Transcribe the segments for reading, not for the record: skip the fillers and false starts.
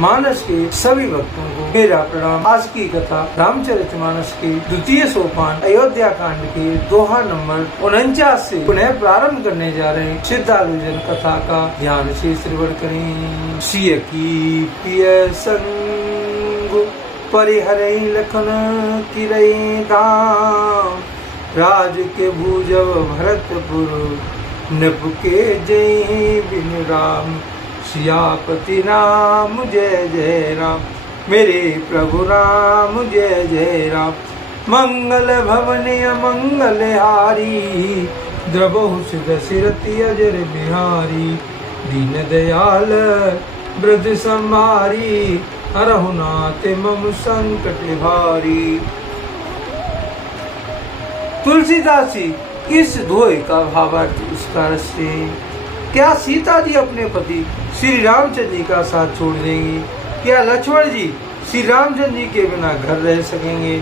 मानस के सभी भक्तों को मेरा प्रणाम। आज की कथा रामचरितमानस के द्वितीय सोपान अयोध्या कांड के दोहा नंबर 49 से पुनः प्रारंभ करने जा रहे हैं। श्रद्धालु जन कथा का ध्यान से श्रवण करें। सिय की पिय संग परिहरै लखन किरै धाम, राज के भूजब भरतपुर नभ के जय बिन राम। सियापति राम जय जय राम, मेरे प्रभु राम जय जय राम। मंगल भवन मंगल हारी, द्रबहु दशरथि अजर बिहारी। दीन दयाल ब्रज संहारी, हरहु नाथ मम संकट भारी। तुलसीदास जी इस दोहे का भावार्थ इस कारण से, क्या सीता जी अपने पति श्री रामचंद्र जी का साथ छोड़ देंगी? क्या लक्ष्मण जी श्री रामचंद्र जी के बिना घर रह सकेंगे?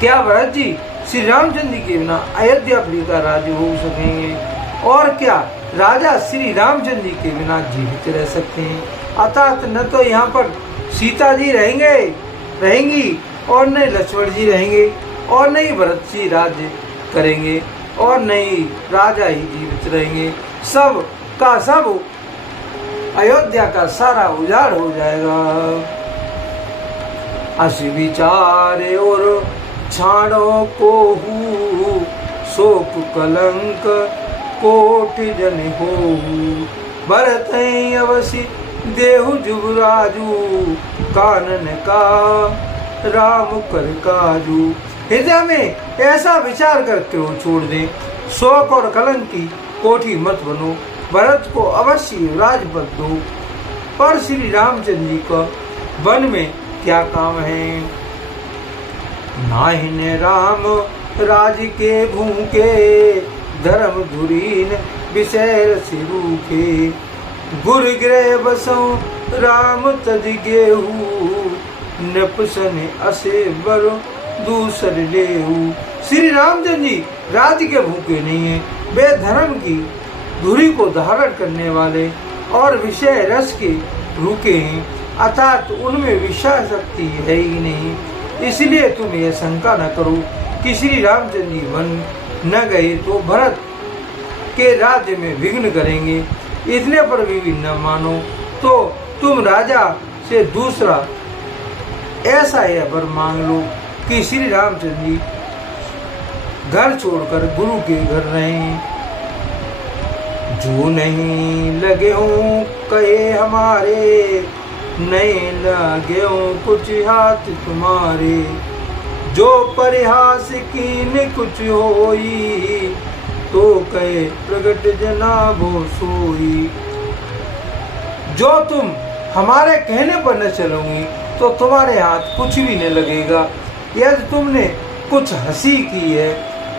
क्या भरत जी श्री रामचंद्र जी के बिना अयोध्यापुरी का राज्य हो सकेंगे? और क्या राजा श्री रामचंद्र जी के बिना जीवित रह सकते हैं? अर्थात न तो यहाँ पर सीता जी रहेंगी और न लक्ष्मण जी रहेंगे और न ही भरत जी राज्य करेंगे और न ही राजा ही जीवित रहेंगे। सब का सब अयोध्या का सारा उजाड़ हो जाएगा। असी विचारे और छाड़ो को शोक कलंक कोट जन हो, भरत अवसि देहु जुबराजू, कानन का राम कर काजू। हृदय में ऐसा विचार करके वो छोड़ दे, शोक और कलंक की कोठी मत बनो, भरत को अवश्य राजपद दो। पर श्री रामचंद्र जी को वन में क्या काम है? नाहिन राम राज के भूखे, धर्म धुरीन विषय सिरू के। गुर गृह बसो राम तज गेहू, नपसन असे बरो दूसर लेहू। श्री रामचंद्र जी राज्य के भूखे नहीं है, वे धर्म की धुरी को धारण करने वाले और विषय रस के भूखे हैं, अर्थात उनमें विषय शक्ति है ही नहीं। इसलिए तुम यह शंका न करो कि श्री रामचंद्र जी वन न गए तो भरत के राज्य में विघ्न करेंगे। इतने पर भी न मानो तो तुम राजा से दूसरा ऐसा यह वर मांग लो कि श्री रामचंद्र जी घर छोड़कर गुरु के घर रहें। जो नहीं लगे हो कहे हमारे, नहीं लगे हो कुछ हाथ तुम्हारे। जो परिहास कीन कुछ होई, तो कहे प्रगट जनाबो सोई। जो तुम हमारे कहने पर न चलोगी तो तुम्हारे हाथ कुछ भी न लगेगा। यदि तुमने कुछ हंसी की है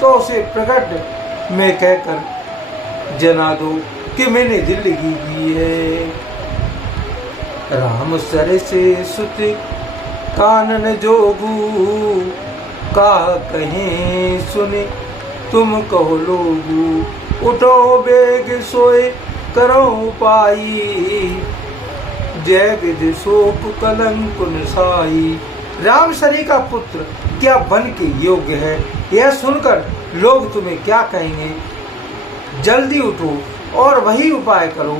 तो उसे प्रकट में कहकर जना दो कि मैंने जिंदगी की है। राम सर से सुत कानन जोगू, का कहें सुने तुम कहो लोगू। उठो बेग सोए करो पाई, जय विद शोक कलंक नसाई। रामसरी का पुत्र क्या बन के योग्य है? यह सुनकर लोग तुम्हें क्या कहेंगे? जल्दी उठो और वही उपाय करो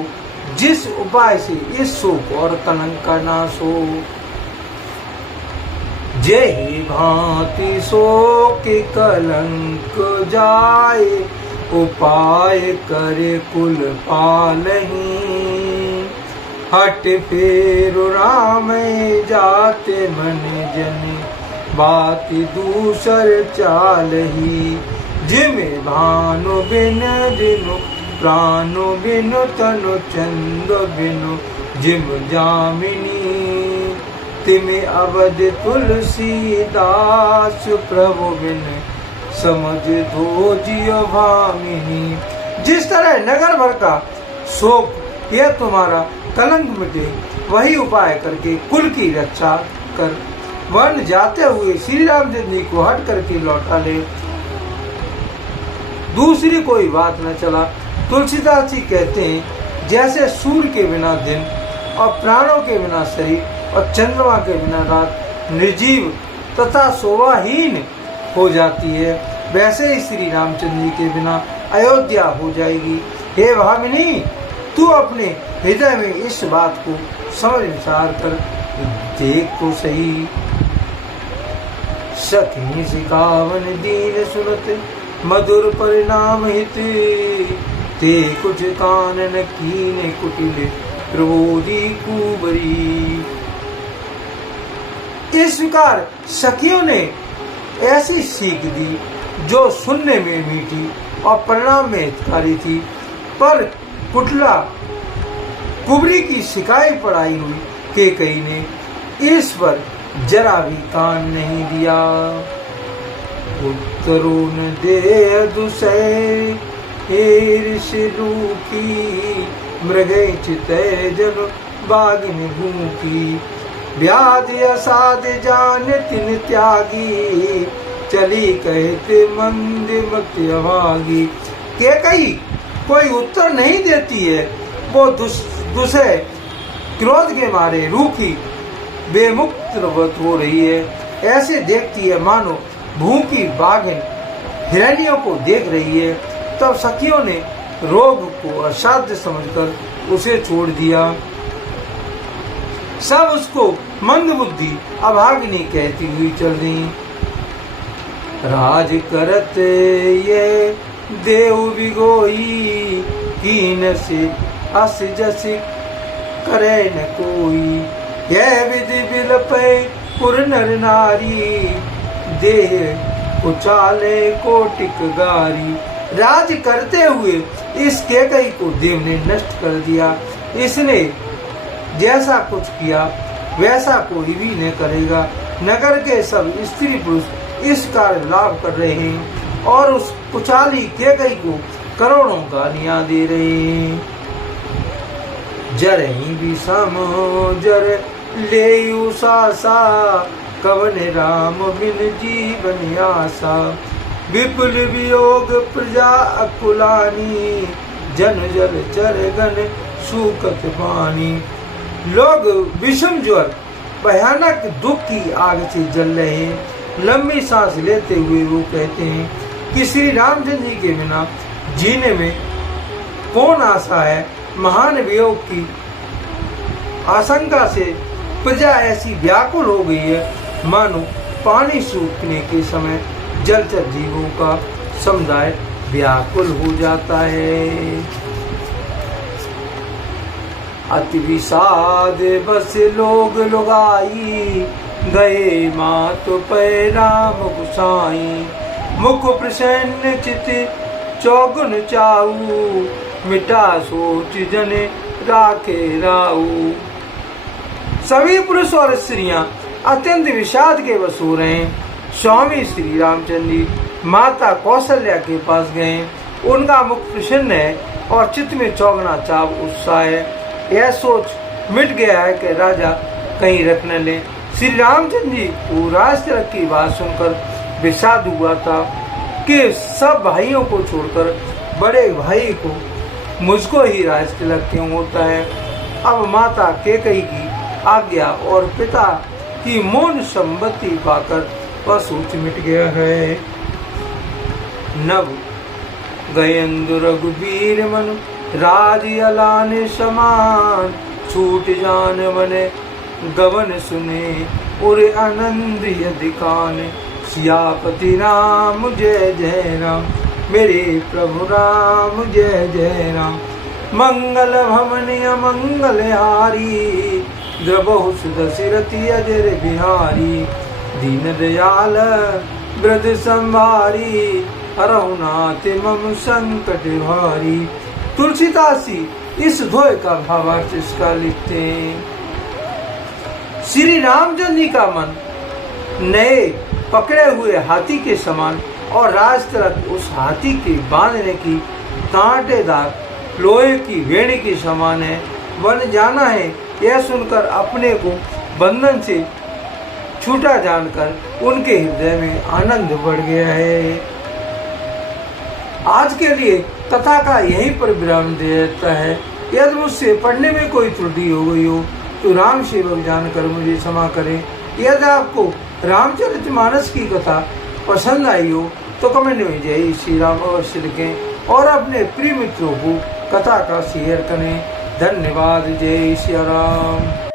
जिस उपाय से इस शोक और कलंक का नाश हो। जय भांति शोक कलंक जाए, उपाय करे कुल पालही। हट फेर राम जाते मन जन, बात दूसर चालही। जिमे भानु बिन जिनु प्राणु बिनु, तनु चंद बिनु जिम जामिनी। तिमे अवध तुलसीदास, प्रभु बिन समझ दो जियो भामिनी। जिस तरह नगर भर का शोक यह तुम्हारा कलंक मिटे, वही उपाय करके कुल की रक्षा कर वन जाते हुए श्री रामचंद्र जी को हट करके लौटा ले। दूसरी कोई बात न चला। तुलसीदास जी कहते हैं, जैसे सूर्य के बिना दिन और प्राणों के बिना शरीर और चंद्रमा के बिना रात निर्जीव तथा शोभाहीन हो जाती है, वैसे ही श्री रामचंद्र जी के बिना अयोध्या हो जाएगी। हे भामिनी, तू अपने हृदय में इस बात को समझ विचार कर देख तो सही। सखी सिखावन दीन सुनत मधुर परिणाम हित, ते कुछ कानन कीने कुटिल प्रबोधी कुबरी। इस प्रकार सखियों ने ऐसी सीख दी जो सुनने में मीठी और परिणाम में हितकारी थी, पर कुटिला कुबरी की शिकायत पढ़ाई हुई कैकेयी ने इस पर जरा भी कान नहीं दिया। उत्तरों न दे दुसै ईर्ष रूखी, मृगे चितै जन बागिन भूखी, व्याध असाध जान तिन त्यागी, चली कहते मंद मत अभागी। कैकेयी कोई उत्तर नहीं देती है, वो दुसै क्रोध के मारे रूखी बेमुक्त हो रही है, ऐसे देखती है मानो भूखी बाघिन हिरनियों को देख रही है। तब सखियों ने रोग को असाध्य समझकर उसे छोड़ दिया। सब उसको मंद बुद्धि अभागिनी कहती हुई चल रही। राज करत ये देव बिगोई, कीन से अस जस करे न कोई, यह विधि बिलपै पुर नर नारी, देह उचाले कोटिक गारी। राज करते हुए इस कैकेयी को देव ने नष्ट कर दिया। इसने जैसा कुछ किया वैसा कोई भी नहीं करेगा। नगर के सब स्त्री पुरुष इस कार्य लाभ कर रहे हैं और उस कुचाली कैकेयी को करोड़ों गालियां दे रहे हैं। जर ही विषम जर ले उसासा, कवन राम बिन जीवन आसा, विपुल वियोग प्रजा अकुलानी, जन जल चर गन सूकत पानी। लोग विषम ज्वर भयानक दुख की आग से जल रहे हैं। लंबी सांस लेते हुए वो कहते हैं कि श्री रामचंद्र जी के बिना जीने में कौन आशा है। महान वियोग की आशंका से प्रजा ऐसी व्याकुल हो गई है मानो पानी सूखने के समय जलचर जीवों का समुदाय व्याकुल हो जाता है। अति विषाद बस लोग लुगाई, गए मात पे राम गुसाई, मुख प्रसन्न चित चौगुन चाऊ, मिटा सोच जने राखे राऊ। सभी पुरुष और स्त्रियां अत्यंत विषाद के वश हो रहे हैं। स्वामी श्री रामचंद्र जी माता कौशल्या के पास गए। उनका मुख प्रसन्न है और चित्त में चौगना चाव उत्साह है। यह सोच मिट गया है कि राजा कहीं रख न ले। श्री रामचंद्र जी को राज तिलक की बात सुनकर विषाद हुआ था कि सब भाइयों को छोड़कर बड़े भाई को मुझको ही राज तिलक क्यों होता है। अब माता कैकेयी की आज्ञा और पिता की मौन संमति पाकर वह सोच मिट गया है। नव गयंदु रघुबीर मन, राज अलाने समान, छूट जान मने गवन सुने, उर आनंद यदिकान, सियापति राम जय जय राम, मेरे प्रभु राम जय जय राम। मंगल भवन अमंगल हारी, द्रबहु सुदशरथि अजर बिहारी, दीन दयाल वृद्ध संभारी, हरहुनाथ मम संकट भारी। तुलसीदास इस दोहे का भावार्थ इसका लिखते हैं। श्री रामचंद्र जी का मन नए पकड़े हुए हाथी के समान और राज तिलक उस हाथी के बांधने की कांटेदार लोहे की वेणी के समान है। बन जाना है यह सुनकर अपने को बंधन से छूटा जानकर उनके हृदय में आनंद बढ़ गया है। आज के लिए कथा का यहीं पर विराम देता है। यदि मुझसे पढ़ने में कोई त्रुटि हो गई हो तो राम सेवक जानकर मुझे क्षमा करें। यदि आपको रामचरितमानस की कथा पसंद आई हो तो कमेंट में जय श्री राम अवश्य लिखें और अपने प्रिय मित्रों को कथा का शेयर करें। धन्यवाद। जय श्री राम।